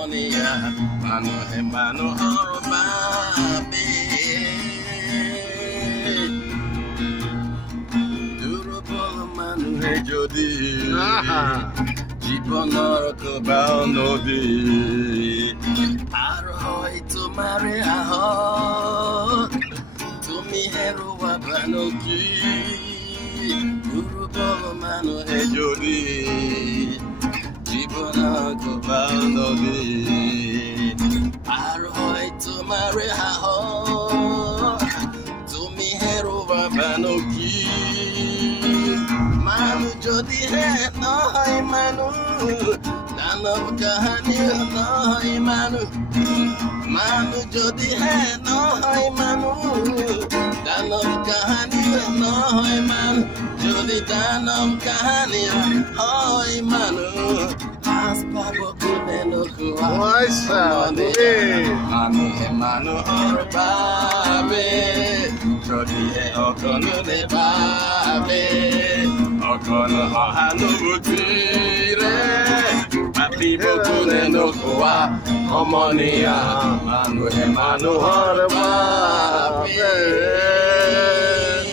Omonia, Manu Hemanu Horobabe. Durable Manu Hejodi, Jiponor Kobaonodi, Arhoi to marry a ho, to me hero Wabanoki, Durable Manu Hejodi. Arhoi to marry ho to me hero Banoki Manu Jodi head no Manu Nano Kahani no Manu Manu Jodi head no Manu Nano Kahani no Manu Jodi Danam Kahani Hoi Manu Nossa, Manu Manu Horobabe, Jodi Okono de Babe, Okono Hanu Butire, Papi Bokune no Kwa, Omonia, Manu Manu Horobabe.